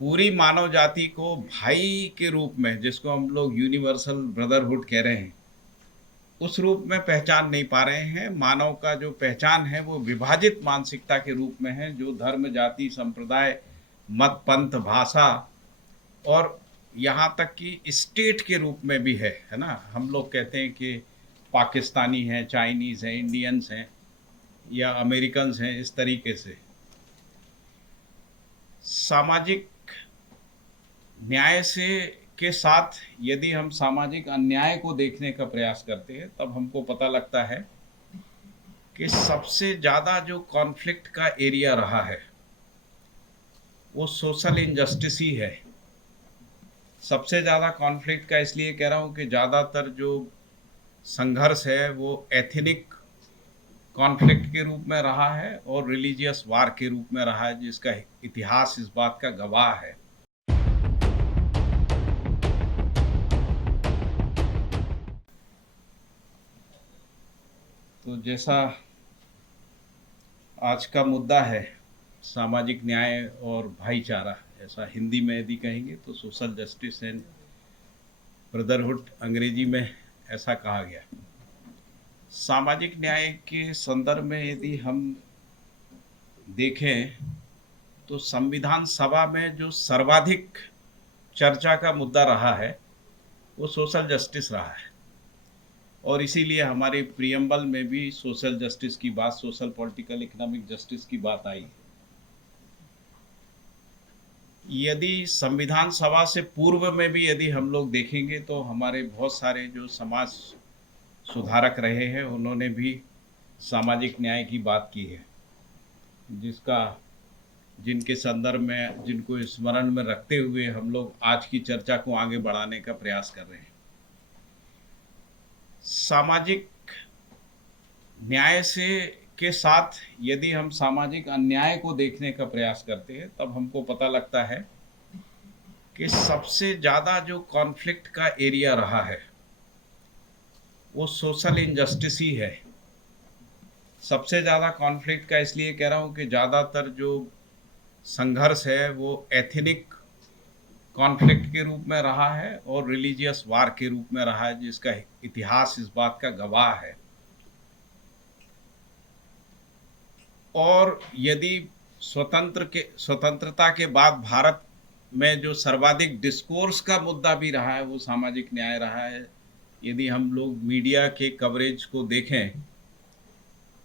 पूरी मानव जाति को भाई के रूप में, जिसको हम लोग यूनिवर्सल ब्रदरहुड कह रहे हैं, उस रूप में पहचान नहीं पा रहे हैं। मानव का जो पहचान है वो विभाजित मानसिकता के रूप में है, जो धर्म, जाति, संप्रदाय, मत, पंथ, भाषा और यहाँ तक कि स्टेट के रूप में भी है ना। हम लोग कहते हैं कि पाकिस्तानी हैं, चाइनीज़ हैं, इंडियंस हैं या अमेरिकन्स हैं, इस तरीके से। सामाजिक न्याय से के साथ यदि हम सामाजिक अन्याय को देखने का प्रयास करते हैं, तब हमको पता लगता है कि सबसे ज़्यादा जो कॉन्फ्लिक्ट का एरिया रहा है वो सोशल इनजस्टिस ही है। सबसे ज़्यादा कॉन्फ्लिक्ट का इसलिए कह रहा हूँ कि ज़्यादातर जो संघर्ष है वो एथनिक कॉन्फ्लिक्ट के रूप में रहा है और रिलीजियस वार के रूप में रहा है, जिसका इतिहास इस बात का गवाह है। तो जैसा आज का मुद्दा है सामाजिक न्याय और भाईचारा, ऐसा हिंदी में यदि कहेंगे तो सोशल जस्टिस एंड ब्रदरहुड, अंग्रेजी में ऐसा कहा गया। सामाजिक न्याय के संदर्भ में यदि हम देखें तो संविधान सभा में जो सर्वाधिक चर्चा का मुद्दा रहा है वो सोशल जस्टिस रहा है, और इसीलिए हमारे प्रियम्बल में भी सोशल जस्टिस की बात, सोशल पॉलिटिकल इकोनॉमिक जस्टिस की बात आई। यदि संविधान सभा से पूर्व में भी यदि हम लोग देखेंगे तो हमारे बहुत सारे जो समाज सुधारक रहे हैं उन्होंने भी सामाजिक न्याय की बात की है, जिनके संदर्भ में, जिनको स्मरण में रखते हुए हम लोग आज की चर्चा को आगे बढ़ाने का प्रयास कर रहे हैं। सामाजिक न्याय से के साथ यदि हम सामाजिक अन्याय को देखने का प्रयास करते हैं, तब हमको पता लगता है कि सबसे ज़्यादा जो कॉन्फ्लिक्ट का एरिया रहा है वो सोशल इनजस्टिस ही है। सबसे ज़्यादा कॉन्फ्लिक्ट का इसलिए कह रहा हूँ कि ज़्यादातर जो संघर्ष है वो एथनिक कॉन्फ्लिक्ट के रूप में रहा है और रिलीजियस वार के रूप में रहा है, जिसका इतिहास इस बात का गवाह है। और यदि स्वतंत्रता के बाद भारत में जो सर्वाधिक डिस्कोर्स का मुद्दा भी रहा है वो सामाजिक न्याय रहा है। यदि हम लोग मीडिया के कवरेज को देखें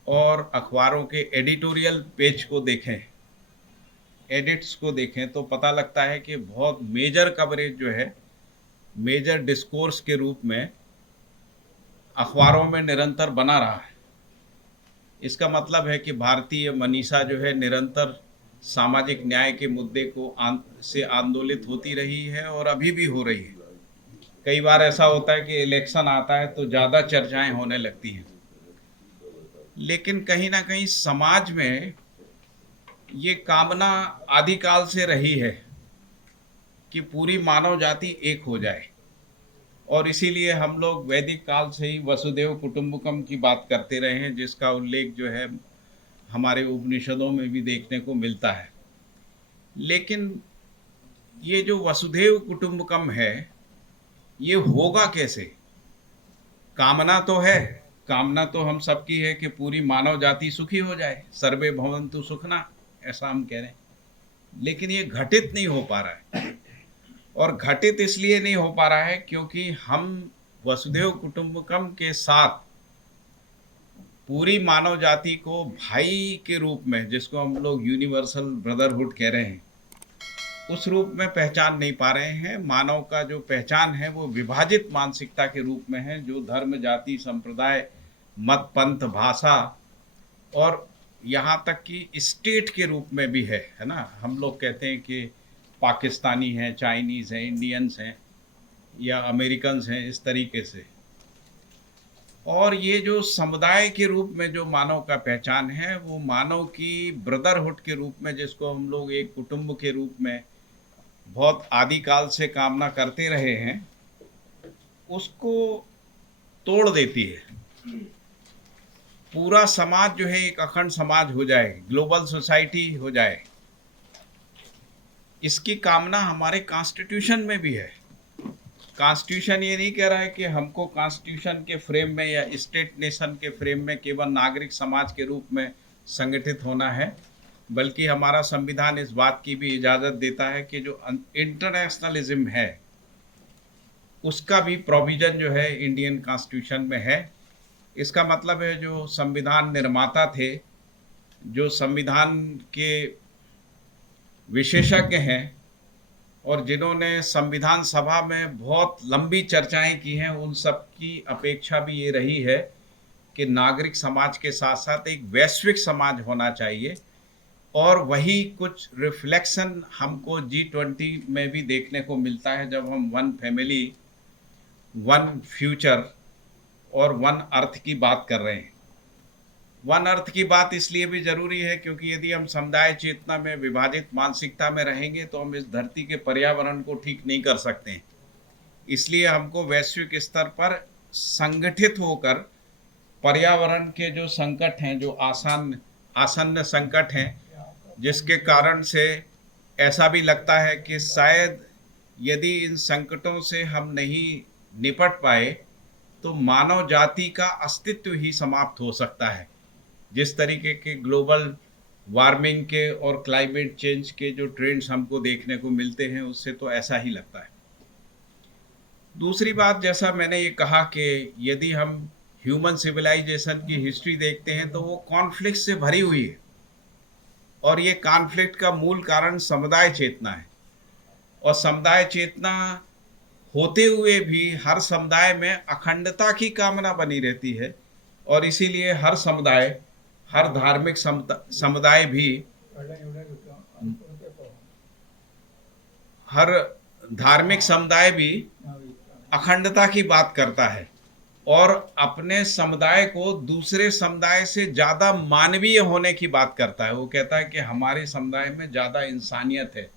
और अखबारों के एडिटोरियल पेज को देखें, एडिट्स को देखें, तो पता लगता है कि बहुत मेजर कवरेज जो है, मेजर डिस्कोर्स के रूप में अखबारों में निरंतर बना रहा है। इसका मतलब है कि भारतीय मनीषा जो है निरंतर सामाजिक न्याय के मुद्दे को से आंदोलित होती रही है और अभी भी हो रही है। कई बार ऐसा होता है कि इलेक्शन आता है तो ज़्यादा चर्चाएं होने लगती हैं, लेकिन कहीं ना कहीं समाज में ये कामना आदिकाल से रही है कि पूरी मानव जाति एक हो जाए, और इसीलिए हम लोग वैदिक काल से ही वसुदेव कुटुंबकम की बात करते रहे हैं, जिसका उल्लेख जो है हमारे उपनिषदों में भी देखने को मिलता है। लेकिन ये जो वसुदेव कुटुंबकम है ये होगा कैसे? कामना तो है, कामना तो हम सबकी है कि पूरी मानव जाति सुखी हो जाए, सर्वे भवन्तु सुखना, ऐसा हम कह रहे हैं, लेकिन ये घटित नहीं हो पा रहा है। और घटित इसलिए नहीं हो पा रहा है क्योंकि हम वसुदेव कुटुंबकम के साथ पूरी मानव जाति को भाई के रूप में, जिसको हम लोग यूनिवर्सल ब्रदरहुड कह रहे हैं, उस रूप में पहचान नहीं पा रहे हैं। मानव का जो पहचान है वो विभाजित मानसिकता के रूप में है, जो धर्म, जाति, संप्रदाय, मत, पंथ, भाषा और यहाँ तक कि स्टेट के रूप में भी है ना। हम लोग कहते हैं कि पाकिस्तानी हैं, चाइनीज़ हैं, इंडियंस हैं या अमेरिकन्स हैं, इस तरीके से। और ये जो समुदाय के रूप में जो मानव का पहचान है वो मानव की ब्रदरहुड के रूप में, जिसको हम लोग एक कुटुंब के रूप में बहुत आदिकाल से कामना करते रहे हैं, उसको तोड़ देती है। पूरा समाज जो है एक अखंड समाज हो जाए, ग्लोबल सोसाइटी हो जाए, इसकी कामना हमारे कॉन्स्टिट्यूशन में भी है। कॉन्स्टिट्यूशन ये नहीं कह रहा है कि हमको कॉन्स्टिट्यूशन के फ्रेम में या स्टेट नेशन के फ्रेम में केवल नागरिक समाज के रूप में संगठित होना है, बल्कि हमारा संविधान इस बात की भी इजाज़त देता है कि जो इंटरनेशनलिज्म है उसका भी प्रोविज़न जो है इंडियन कॉन्स्टिट्यूशन में है। इसका मतलब है जो संविधान निर्माता थे, जो संविधान के विशेषज्ञ हैं और जिन्होंने संविधान सभा में बहुत लंबी चर्चाएं की हैं, उन सब की अपेक्षा भी ये रही है कि नागरिक समाज के साथ साथ एक वैश्विक समाज होना चाहिए। और वही कुछ रिफ्लेक्शन हमको G20 में भी देखने को मिलता है, जब हम वन फैमिली वन फ्यूचर और वन अर्थ की बात कर रहे हैं। वन अर्थ की बात इसलिए भी ज़रूरी है क्योंकि यदि हम समुदाय चेतना में विभाजित मानसिकता में रहेंगे तो हम इस धरती के पर्यावरण को ठीक नहीं कर सकते हैं। इसलिए हमको वैश्विक स्तर पर संगठित होकर पर्यावरण के जो संकट हैं, जो आसन्न संकट हैं, जिसके कारण से ऐसा भी लगता है कि शायद यदि इन संकटों से हम नहीं निपट पाए तो मानव जाति का अस्तित्व ही समाप्त हो सकता है। जिस तरीके के ग्लोबल वार्मिंग के और क्लाइमेट चेंज के जो ट्रेंड्स हमको देखने को मिलते हैं, उससे तो ऐसा ही लगता है। दूसरी बात, जैसा मैंने ये कहा कि यदि हम ह्यूमन सिविलाइजेशन की हिस्ट्री देखते हैं तो वो कॉन्फ्लिक्ट से भरी हुई है और ये कॉन्फ्लिक्ट का मूल कारण समुदाय चेतना है। और समुदाय चेतना होते हुए भी हर समुदाय में अखंडता की कामना बनी रहती है और इसीलिए हर समुदाय, हर धार्मिक समुदाय भी, हर धार्मिक समुदाय भी अखंडता की बात करता है और अपने समुदाय को दूसरे समुदाय से ज़्यादा मानवीय होने की बात करता है। वो कहता है कि हमारे समुदाय में ज़्यादा इंसानियत है।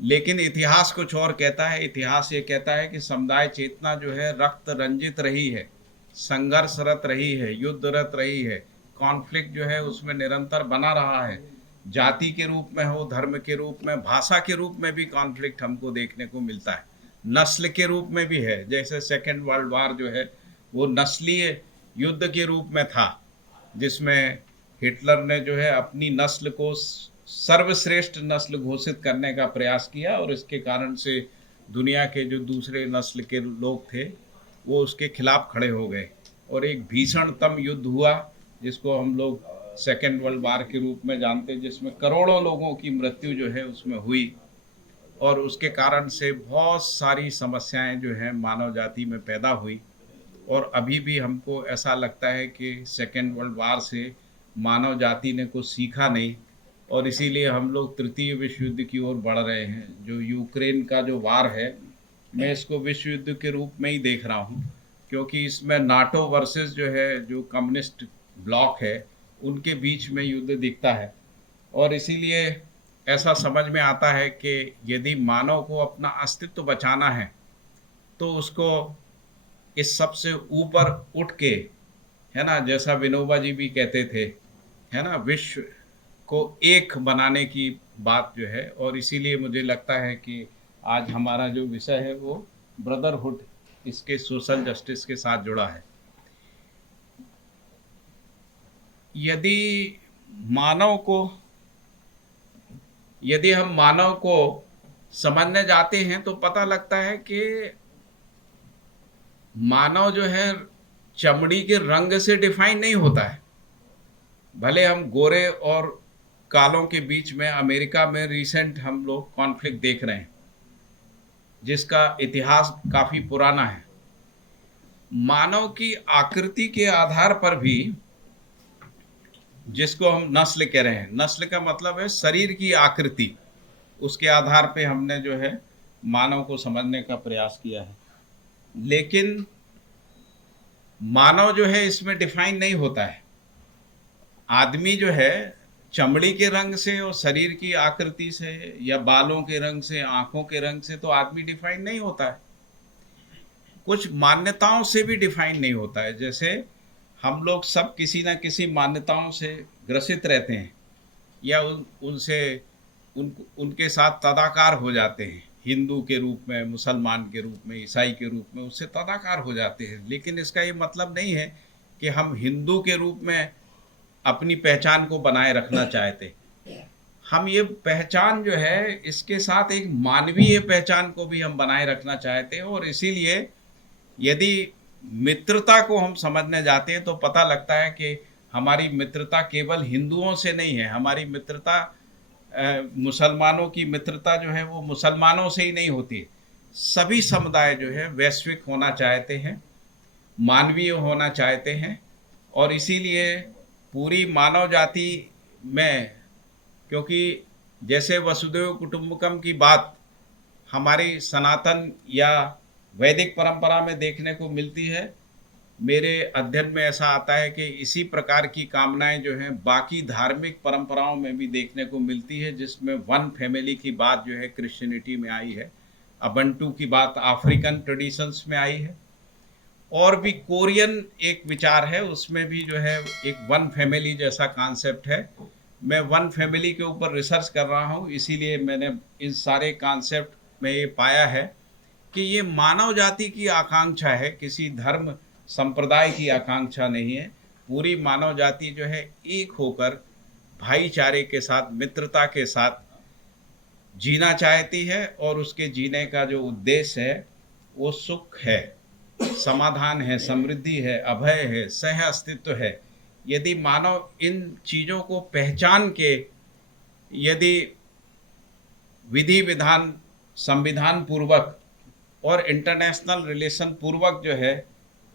लेकिन इतिहास कुछ और कहता है। इतिहास ये कहता है कि समुदाय चेतना जो है रक्त रंजित रही है, संघर्षरत रही है, युद्धरत रही है, कॉन्फ्लिक्ट जो है उसमें निरंतर बना रहा है। जाति के रूप में हो, धर्म के रूप में, भाषा के रूप में भी कॉन्फ्लिक्ट हमको देखने को मिलता है, नस्ल के रूप में भी है। जैसे सेकेंड वर्ल्ड वार जो है वो नस्लीय युद्ध के रूप में था, जिसमें हिटलर ने जो है अपनी नस्ल को सर्वश्रेष्ठ नस्ल घोषित करने का प्रयास किया और इसके कारण से दुनिया के जो दूसरे नस्ल के लोग थे वो उसके खिलाफ खड़े हो गए और एक भीषणतम युद्ध हुआ जिसको हम लोग सेकेंड वर्ल्ड वार के रूप में जानते हैं, जिसमें करोड़ों लोगों की मृत्यु जो है उसमें हुई और उसके कारण से बहुत सारी समस्याएं जो हैं मानव जाति में पैदा हुई। और अभी भी हमको ऐसा लगता है कि सेकेंड वर्ल्ड वार से मानव जाति ने कुछ सीखा नहीं और इसीलिए हम लोग तृतीय विश्व युद्ध की ओर बढ़ रहे हैं। जो यूक्रेन का जो वार है, मैं इसको विश्व युद्ध के रूप में ही देख रहा हूँ क्योंकि इसमें नाटो वर्सेस जो है जो कम्युनिस्ट ब्लॉक है उनके बीच में युद्ध दिखता है। और इसीलिए ऐसा समझ में आता है कि यदि मानव को अपना अस्तित्व बचाना है तो उसको इस सब से ऊपर उठ के, है ना, जैसा विनोबा जी भी कहते थे, है ना, विश्व को एक बनाने की बात जो है। और इसीलिए मुझे लगता है कि आज हमारा जो विषय है वो ब्रदरहुड, इसके सोशल जस्टिस के साथ जुड़ा है। यदि हम मानव को समझने जाते हैं तो पता लगता है कि मानव जो है चमड़ी के रंग से डिफाइन नहीं होता है। भले हम गोरे और कालों के बीच में अमेरिका में रिसेंट हम लोग कॉन्फ्लिक्ट देख रहे हैं जिसका इतिहास काफ़ी पुराना है। मानव की आकृति के आधार पर भी, जिसको हम नस्ल कह रहे हैं, नस्ल का मतलब है शरीर की आकृति, उसके आधार पे हमने जो है मानव को समझने का प्रयास किया है। लेकिन मानव जो है इसमें डिफाइन नहीं होता है। आदमी जो है चमड़ी के रंग से और शरीर की आकृति से या बालों के रंग से, आंखों के रंग से तो आदमी डिफाइन नहीं होता है। कुछ मान्यताओं से भी डिफाइन नहीं होता है। जैसे हम लोग सब किसी ना किसी मान्यताओं से ग्रसित रहते हैं या उनसे उनके साथ तदाकार हो जाते हैं, हिंदू के रूप में, मुसलमान के रूप में, ईसाई के रूप में उससे तदाकार हो जाते हैं। लेकिन इसका ये मतलब नहीं है कि हम हिंदू के रूप में अपनी पहचान को बनाए रखना चाहते। हम ये पहचान जो है इसके साथ एक मानवीय पहचान को भी हम बनाए रखना चाहते हैं, और इसीलिए यदि मित्रता को हम समझने जाते हैं तो पता लगता है कि हमारी मित्रता केवल हिंदुओं से नहीं है। हमारी मित्रता मुसलमानों की मित्रता जो है वो मुसलमानों से ही नहीं होती। सभी समुदाय जो है वैश्विक होना चाहते हैं, मानवीय होना चाहते हैं, और इसीलिए पूरी मानव जाति में, क्योंकि जैसे वसुधैव कुटुंबकम की बात हमारी सनातन या वैदिक परंपरा में देखने को मिलती है, मेरे अध्ययन में ऐसा आता है कि इसी प्रकार की कामनाएं जो हैं बाकी धार्मिक परंपराओं में भी देखने को मिलती है, जिसमें वन फैमिली की बात जो है क्रिश्चियनिटी में आई है, अबंटू की बात अफ्रीकन ट्रेडिशंस में आई है, और भी कोरियन एक विचार है उसमें भी जो है एक वन फैमिली जैसा कॉन्सेप्ट है। मैं वन फैमिली के ऊपर रिसर्च कर रहा हूँ, इसीलिए मैंने इन सारे कॉन्सेप्ट में ये पाया है कि ये मानव जाति की आकांक्षा है, किसी धर्म संप्रदाय की आकांक्षा नहीं है। पूरी मानव जाति जो है एक होकर भाईचारे के साथ, मित्रता के साथ जीना चाहती है, और उसके जीने का जो उद्देश्य है वो सुख है, समाधान है, समृद्धि है, अभय है, सह अस्तित्व है। यदि मानव इन चीज़ों को पहचान के यदि विधि विधान, संविधान पूर्वक और इंटरनेशनल रिलेशन पूर्वक जो है,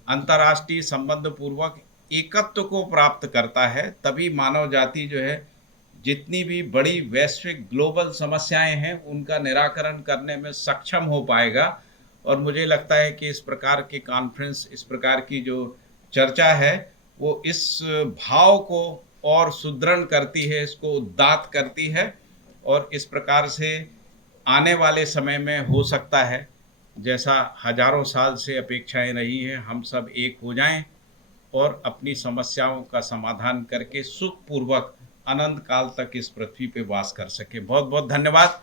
अंतर्राष्ट्रीय संबंध पूर्वक एकत्व को प्राप्त करता है, तभी मानव जाति जो है जितनी भी बड़ी वैश्विक ग्लोबल समस्याएं हैं उनका निराकरण करने में सक्षम हो पाएगा। और मुझे लगता है कि इस प्रकार के कॉन्फ्रेंस, इस प्रकार की जो चर्चा है वो इस भाव को और सुदृढ़ करती है, इसको उद्दात करती है, और इस प्रकार से आने वाले समय में हो सकता है जैसा हजारों साल से अपेक्षाएं रही हैं, हम सब एक हो जाएं और अपनी समस्याओं का समाधान करके सुखपूर्वक अनंत काल तक इस पृथ्वी पे वास कर सके। बहुत बहुत धन्यवाद।